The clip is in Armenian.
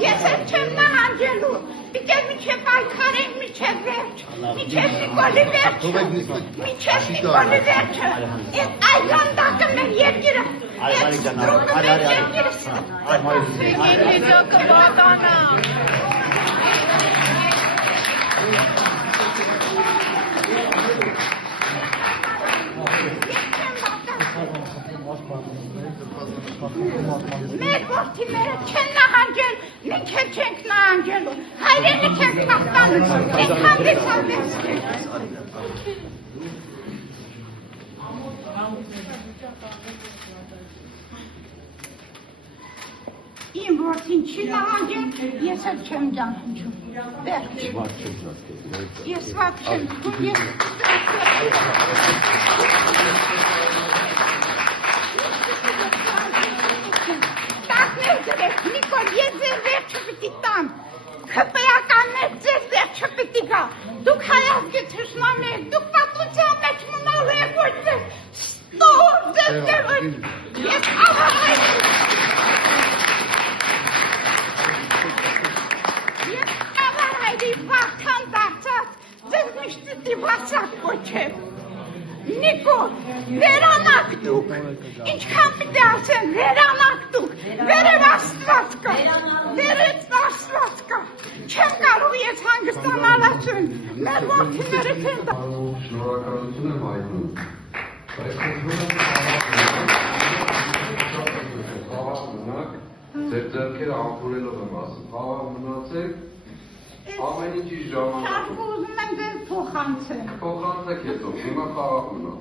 Ես էլ չեմ նահանջելու, պիտե միչև այքարենք միչև վերջ, միչև Նիկոլի վերջը, միչև Նիկոլի վերջը, էս այլանդակը մեր երկիրը, էս ստրուկը մեր երկիրը Մեր որդիները չեն նահանջել, մինչև չենք նահանջելու, հայրենի չենք պահպանում, ենք հանդիսանվեց։ Իմ որդին չի նահանջել, ես էլ չեմ նահանջում, վերջ։ Ես վատ չեմ զգում, ես Նիկոլ, ես ձեր վերջը պիտի տամ, խպեականներ ձեր վերջը պիտի գա, դուք հայազգի թշնամներ, դուք պատմության մեջ մնալու եք, ոչ ձեր ստոր ձեր ես ավարայրի վաղթան դարձած, ձեր միշտ պիտի վասակ կոչեմ, Նիկոլ, վերանակ դուք, ինչքան պիտի ասեմ, վերանակ դուք, վերև աստված կա, չեմ կարող ես հանգստանալ ասում, մեր որդիները չեն դա։ Շնորհակալություն եմ հայտնում, խաղաղ մնաք, ձեր ձեռքերը ամփորելով եմ ասում, խաղաղ մնացեք, ամեն ինչի ժամանակ։ Շարքը ուզում եմ ձեր փոխանցեմ։ Փոխանցեք հետո, հիմա խաղաղ մնաց։